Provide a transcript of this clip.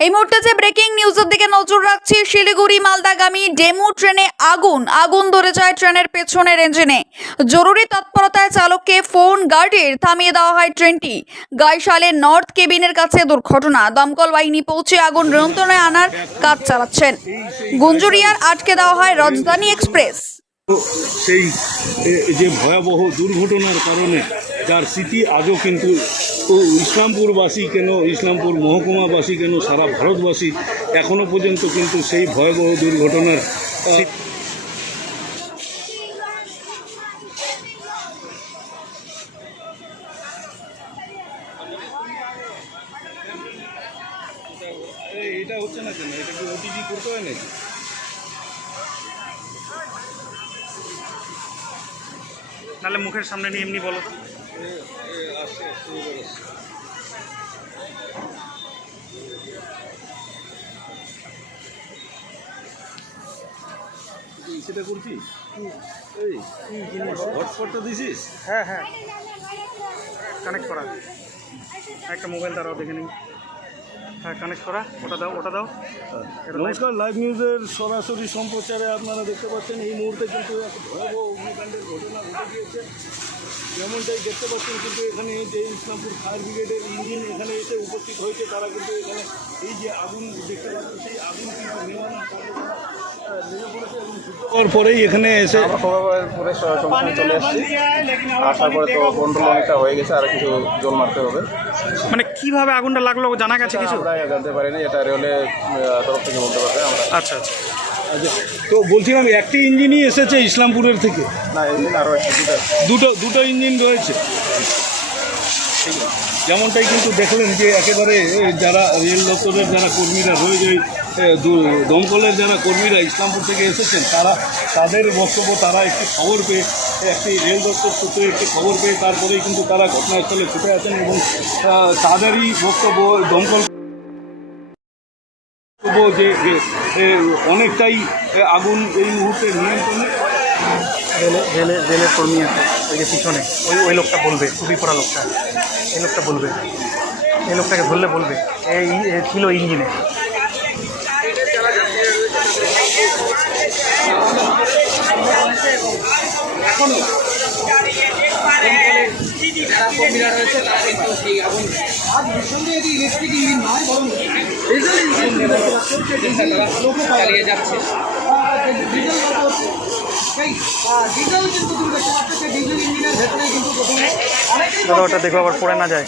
এই মুহূর্তে যে ব্রেকিং নিউজের দিকে নজর রাখছি, শিলিগুড়ি, মালদাগামী ডেমো ট্রেনে আগুন আগুন ধরে যায় ট্রেনের পেছনের ইঞ্জিনে জরুরি তৎপরতায় চালককে ফোন গার্ডের থামিয়ে দেওয়া হয় ট্রেনটি। গাইশালের নর্থ কেবিনের কাছে দুর্ঘটনা, দমকল বাহিনী পৌঁছে আগুন নিয়ন্ত্রণে আনার কাজ চালাচ্ছেন। গুঞ্জুরিয়ার আটকে দেওয়া হয় রাজধানী এক্সপ্রেস সেই যে ভয়াবহ দুর্ঘটনার কারণে যার স্মৃতি আজও কিন্তু ইসলামপুরবাসী কেন ইসলামপুর মহকুমাবাসী কেন সারা ভারতবাসী এখনও পর্যন্ত কিন্তু সেই ভয়াবহ দুর্ঘটনার এটা হচ্ছে না কেন এটা কি ওটিজি করতে হয় নাকি নাহলে মুখের সামনে নিয়ে এমনি বলো তো। সেটা করছিস এই হটস্পটটা দিছিস হ্যাঁ হ্যাঁ। কানেক্ট করা। একটা মোবাইল তারাও দেখে নিন। হ্যাঁ কানেক্ট করা। ওটা দাও ওটা দাও। নমস্কার লাইভ নিউজের সরাসরি সম্প্রচারে আপনারা দেখতে পাচ্ছেন, এই মুহূর্তে কিন্তু এক ভয়াবহ অগ্নিকাণ্ডের ঘটনা ঘটে গিয়েছে। যেমনটাই দেখতে পাচ্ছেন, কিন্তু এখানে যে ইসলামপুর ফায়ার ব্রিগেডের ইঞ্জিন এখানে এসে উপস্থিত হয়েছে, তারা কিন্তু এখানে এই যে আগুন দেখতে পাচ্ছেন, সেই আগুন কিন্তু পরেই এখানে এসে আমরা খবরপুরে সম্পূর্ণ চলে এসেছি। আসার পরে তো কন্ট্রোল অনেকটা হয়ে গেছে আর কিছু জল মারতে হবে। মানে কীভাবে আগুনটা লাগল জানা গেছে কিছু? আমরা জানতে পারিনি এটা রেলে তরফ থেকে বলতে পারবে আমরা। আচ্ছা আচ্ছা। আচ্ছা, তো বলছিলাম একটি ইঞ্জিনই এসেছে ইসলামপুরের থেকে? না ইঞ্জিন আরও একটা দুটো। দুটো ইঞ্জিন রয়েছে। যেমনটাই কিন্তু দেখলেন যে একেবারে যারা রেল দপ্তরের যারা কর্মীরা রয়েছে এ, দু- দমকলের যারা কর্মীরা ইসলামপুর থেকে এসেছেন, তারা তাদের বক্তব্য, তারা একটি খবর পেয়ে, একটি রেল দপ্তর সূত্রে একটি খবর পেয়ে তারপরেই কিন্তু তারা ঘটনাস্থলে ছুটে আসেন এবং তাদেরই বক্তব্য, দমকল যে অনেকটাই আগুন এই মুহূর্তে নিয়ন্ত্রণে। রেলে রেলে রেলের কর্মী আছে, ওই যে পিছনে, ওই ওই লোকটা বলবে টুপি পরা লোকটা, এই লোকটা বলবে, এই লোকটাকে ধরলে বলবে এই ছিল ইঞ্জিনে। চালিয়ে যাচ্ছে ওটা দেখো আবার পড়ে না যায়